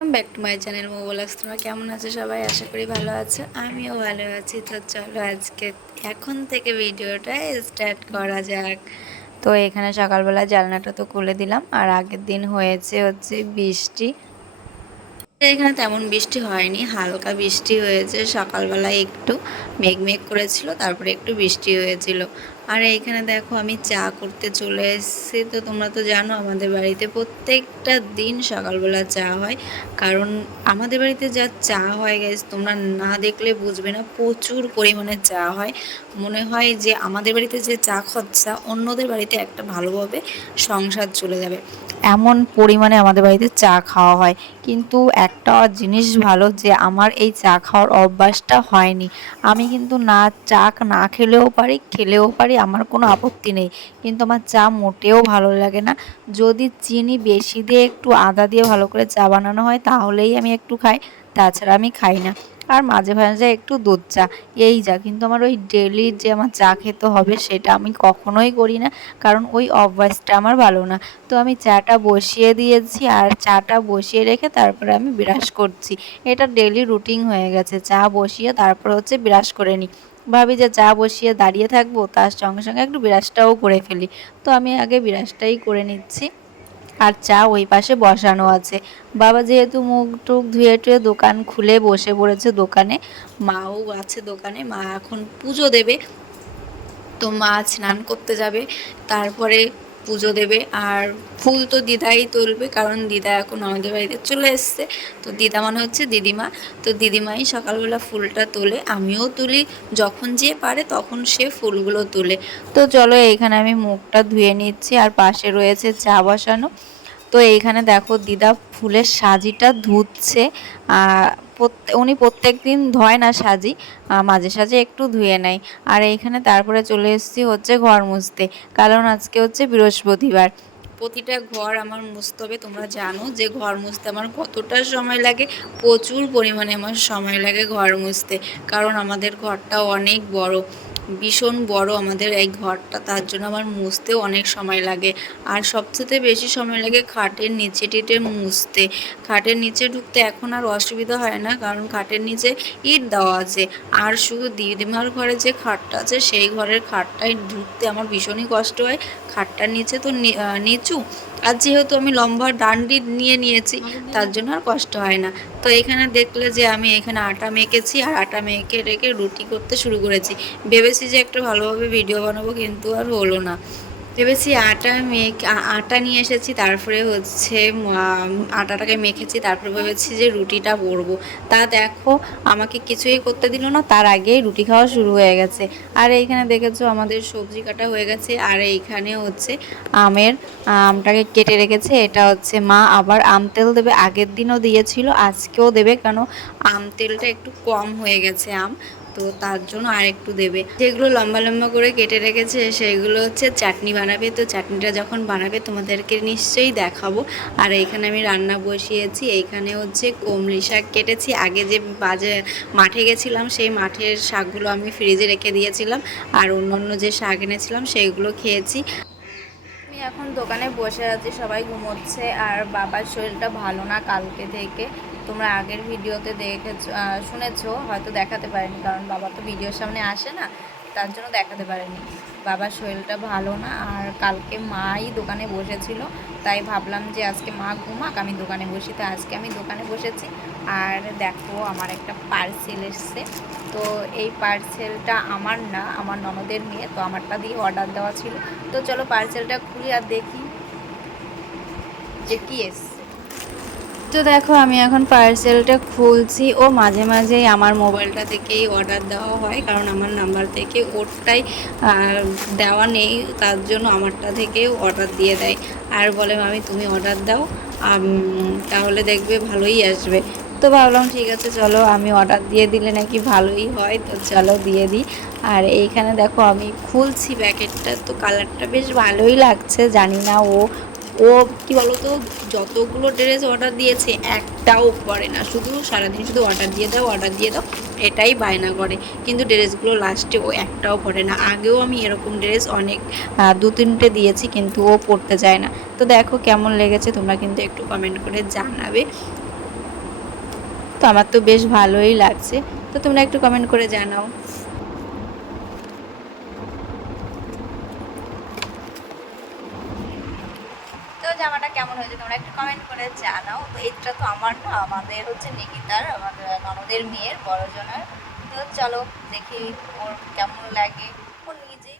Back to my channel mobile. তোমরা কেমন আছো সবাই? আশা করি ভালো আছো, আমিও ভালো আছি। তো চলো আজকে এখন থেকে ভিডিওটা স্টার্ট করা যাক। তো এখানে সকালবেলা জানলাটা তো খুলে দিলাম, আর আগের দিন হচ্ছে বৃষ্টি। এখানে তেমন বৃষ্টি হয়নি, হালকা বৃষ্টি হয়েছে সকালবেলায়, একটু মেঘ করেছিল, তারপরে একটু বৃষ্টি হয়েছিল। আর এইখানে দেখো আমি চা করতে চলে এসেছি। তো তোমরা তো জানো আমাদের বাড়িতে প্রত্যেকটা দিন সকালবেলা চা হয়, কারণ আমাদের বাড়িতে যা চা হয় গেছে তোমরা না দেখলে বুঝবে না, প্রচুর পরিমাণে চা হয়। মনে হয় যে আমাদের বাড়িতে যে চা খরচা অন্যদের বাড়িতে একটা ভালোভাবে সংসার চলে যাবে, এমন পরিমাণে আমাদের বাড়িতে চা খাওয়া হয়। কিন্তু একটা জিনিস ভালো যে আমার এই চা খাওয়ার অভ্যাসটা হয়নি। আমি কিন্তু না চা না খেলেও পারি, খেলেও পারি, আমার কোনো আপত্তি নেই। কিন্তু আমার চা মোটেও ভালো লাগে না। যদি চিনি বেশি দিয়ে একটু আদা দিয়ে ভালো করে চা বানানো হয় তাহলেই আমি একটু খাই, তাছাড়া আমি খাই না। আর মাঝে মাঝে একটু দুধ চা, এই যা। কিন্তু আমার ওই ডেলি যে আমার চা খেতে হবে সেটা আমি কখনোই করি না, কারণ ওই অভ্যাসটা আমার ভালো না। তো আমি চাটা বসিয়ে দিয়েছি, আর চাটা বসিয়ে রেখে তারপরে আমি ব্রাশ করছি। এটা ডেলি রুটিন হয়ে গেছে, চা বসিয়ে তারপর ব্রাশ করে নিই। ভাবি যে চা বসিয়ে দাঁড়িয়ে থাকবো, তার সঙ্গে সঙ্গে একটু ব্রাশটাও করে ফেলি। তো আমি আগে ব্রাশটাই করে নিচ্ছি, আর চা ওই পাশে বসানো আছে। বাবা যেহেতু মুখ টুক ধুয়ে টুয়ে দোকান খুলে বসে পড়েছে দোকানে, মাও আছে দোকানে, মা এখন পুজো দেবে। তো মা স্নান করতে যাবে, তারপরে পুজো দেবে। আর ফুল তো দিদাই তুলবে, কারণ দিদা এখন আমাদের বাড়িতে চলে এসছে। তো দিদা মানে হচ্ছে দিদিমা। তো দিদিমাই সকালবেলা ফুলটা তোলে, আমিও তুলি, যখন যে পারে তখন সে ফুলগুলো তোলে। তো চলো এইখানে আমি মুখটা ধুয়ে নিচ্ছি, আর পাশে রয়েছে চা বসানো। তো এইখানে দেখো দিদা ফুলের সাজিটা ধুচ্ছে। উনি প্রত্যেক দিন ধয় না সাজি, মাঝে সাঝে একটু ধুয়ে নেয়। আর এইখানে তারপরে চলে এসেছি ঘর মুছতে, কারণ আজকে বৃহস্পতিবার। প্রতিটা ঘর আমার মুছতে হবে। তোমরা জানো যে ঘর মুছতে আমার কতটা সময় লাগে, প্রচুর পরিমাণে আমার সময় লাগে ঘর মুছতে, কারণ আমাদের ঘরটা অনেক বড়, ভীষণ বড় আমাদের এই ঘরটা, তার জন্য আমার মুছতেও অনেক সময় লাগে। আর সবচেয়ে বেশি সময় লাগে খাটের নিচে টিটে মুছতে। খাটের নিচে ঢুকতে এখন আর অসুবিধা হয় না, কারণ খাটের নিচে ইট দেওয়া আছে। আর শুধু দিদিমার ঘরে যে খাটটা আছে সেই ঘরের খাটটায় ঢুকতে আমার ভীষণই কষ্ট হয়। খাটটার নিচে তো নিচু, আর যেহেতু আমি লম্বা ডান্ডি নিয়ে নিয়েছি তার জন্য আর কষ্ট হয় না। তো এখানে দেখলে যে আমি এখানে আটা মেখেছি, আর আটা মেখে রেখে রুটি করতে শুরু করেছি। ভেবেছি যে একটা ভালোভাবে ভিডিও বানাবো, কিন্তু আর হলো না। ভেবেছি আটা নিয়ে এসেছি, তারপরে আটাটাকে মেখেছি, তারপরে ভেবেছি যে রুটিটা করবো। তা দেখো আমাকে কিছুই করতে দিল না, তার আগেই রুটি খাওয়া শুরু হয়ে গেছে। আর এইখানে দেখেছো আমাদের সবজি কাটা হয়ে গেছে, আর এইখানে আমটাকে কেটে রেখেছে। এটা মা আবার আম তেল দেবে, আগের দিনও দিয়েছিল, আজকেও দেবে, কেন আম তেলটা একটু কম হয়ে গেছে আম, তো তার জন্য আর একটু দেবে। যেগুলো লম্বা লম্বা করে কেটে রেখেছে সেগুলো চাটনি বানাবে। তো চাটনিটা যখন বানাবে তোমাদেরকে নিশ্চয়ই দেখাবো। আর এইখানে আমি রান্না বসিয়েছি। এইখানে কমলি শাক কেটেছি, আগে যে মাঠে গেছিলাম সেই মাঠের শাকগুলো আমি ফ্রিজে রেখে দিয়েছিলাম, আর অন্য যে শাক এনেছিলাম সেইগুলো খেয়েছি। আমি এখন দোকানে বসে আছি, সবাই ঘুমোচ্ছে, আর বাবার শরীরটা ভালো না কালকে থেকে। তোমরা আগের ভিডিওতে দেখেছো, শুনেছো, হয়তো দেখাতে পারেনি, কারণ বাবা তো ভিডিওর সামনে আসে না, তার জন্য দেখাতে পারেনি। বাবার শরীরটা ভালো না, আর কালকে মাই দোকানে বসেছিল, তাই ভাবলাম যে আজকে মা ঘুমাক, আমি দোকানে বসি। তো আজকে আমি দোকানে বসেছি। আর দেখো আমার একটা পার্সেল এসছে। তো এই পার্সেলটা আমার না, আমার ননদের মেয়ে, তো আমারটা দিয়ে অর্ডার দেওয়া ছিল। তো চলো পার্সেলটা খুলি আর দেখি যে কী এসছে। তো দেখো আমি এখন পার্সেলটা খুলছি। ও মাঝে মাঝেই আমার মোবাইলটা থেকেই অর্ডার দেওয়া হয়, কারণ আমার নাম্বার থেকে ওরটাই দেওয়া নেই, তার জন্য আমারটা থেকেও অর্ডার দিয়ে দেয়। আর বলে মামি তুমি অর্ডার দাও, তাহলে দেখবে ভালোই আসবে। তো ভাবলাম ঠিক আছে চলো, আমি অর্ডার দিয়ে দিলে নাকি ভালোই হয়, তো চলো দিয়ে দিই। আর এইখানে দেখো আমি খুলছি প্যাকেটটা, তো কালারটা বেশ ভালোই লাগছে। জানি না ও ও কী বলতো, যতগুলো ড্রেস অর্ডার দিয়েছে একটাও পরে না, শুধু সারাদিন শুধু অর্ডার দিয়ে দাও অর্ডার দিয়ে দাও এটাই বায়না করে, কিন্তু ড্রেসগুলো লাস্টে ও একটাও পরে না। আগেও আমি এরকম ড্রেস অনেক 2-3টে দিয়েছি, কিন্তু ও পরতে চায় না। তো দেখো কেমন লেগেছে তোমরা কিন্তু একটু কমেন্ট করে জানাবে। তো আমার তো বেশ ভালোই লাগছে। তো তোমরা একটু কমেন্ট করে জানাও। তো জামাটা কেমন হয়েছে তোমরা একটু কমেন্ট করে জানাও। তো এটা তো আমার না, আমাদের হচ্ছে নিকিতার, আমাদের ননদের মেয়ের বড়জনের। তো চলো দেখি ওর কেমন লাগে। ও নিজেই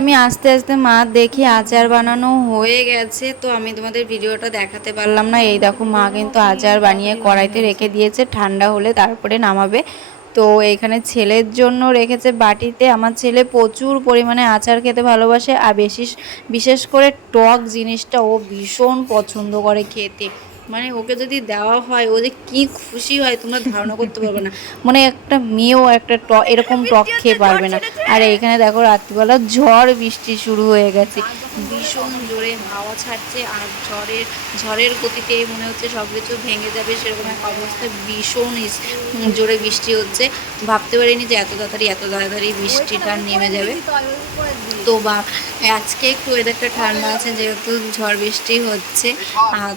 আমি আস্তে আস্তে মা দেখি আচার বানানো হয়ে গেছে। তো আমি তোমাদের ভিডিওটা দেখাতে পারলাম না। এই দেখো মা কিন্তু আচার বানিয়ে কড়াইতে রেখে দিয়েছে, ঠান্ডা হলে তারপরে নামাবে। তো এইখানে ছেলের জন্য রেখেছে বাটিতে। আমার ছেলে প্রচুর পরিমাণে আচার খেতে ভালোবাসে, আর বিশেষ করে টক জিনিসটা ও ভীষণ পছন্দ করে খেতে। মানে ওকে যদি দেওয়া হয় ও যে কি খুশি হয় তোমরা ধারণা করতে পারবে না। মানে একটা মেয়েও একটা এরকম টক খেয়ে পারবে না। আর এখানে দেখো রাত্রিবেলা ঝড় বৃষ্টি শুরু হয়ে গেছে, ভীষণ জোরে হাওয়া ছাড়ছে, আর ঝড়ের গতিতে মনে হচ্ছে সব কিছু ভেঙে যাবে সেরকম একটা অবস্থা। ভীষণ জোরে বৃষ্টি হচ্ছে, ভাবতে পারিনি যে এত তাড়াতাড়ি বৃষ্টিটা নেমে যাবে। তো আজকে একটু ওয়েদারটা ঠান্ডা আছে যেহেতু ঝড় বৃষ্টি হচ্ছে। আর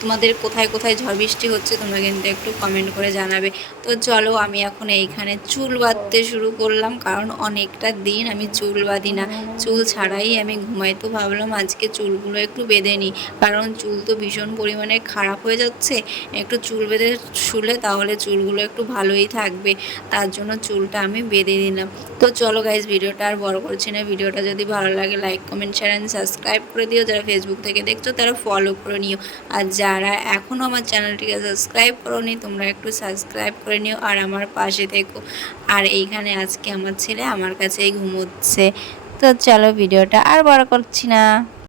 তোমাদের কোথায় কোথায় ঝড় বৃষ্টি হচ্ছে তোমরা কিন্তু একটু কমেন্ট করে জানাবে। তো চলো আমি এখন এইখানে চুল বাঁধতে শুরু করলাম, কারণ অনেকটা দিন আমি চুল বাঁধি না, চুল ছাড়াই আমি ঘুমাই। তো ভাবলাম আজকে চুলগুলো একটু বেঁধে নিই, কারণ চুল তো ভীষণ পরিমাণে খারাপ হয়ে যাচ্ছে। একটু চুল বেঁধে শুলে তাহলে চুলগুলো একটু ভালোই থাকবে, তার জন্য চুলটা আমি বেঁধে দিলাম। তো চলো গাইজ, ভিডিওটা আর বড় করছি না। ভিডিওটা যদি ভালো লাগে like comment share and subscribe করে দিও। যারা ফেসবুক থেকে দেখছো তারা ফলো করে নিও, আর যারা এখনও আমার চ্যানেলটিকে সাবস্ক্রাইব করোনি তোমরা একটু সাবস্ক্রাইব করে নিও আর আমার পাশে থেকো। আর এইখানে আজকে আমার ছেলে আমার কাছেই ঘুমোচ্ছে। তো চলো ভিডিওটা আর বড় করছি না।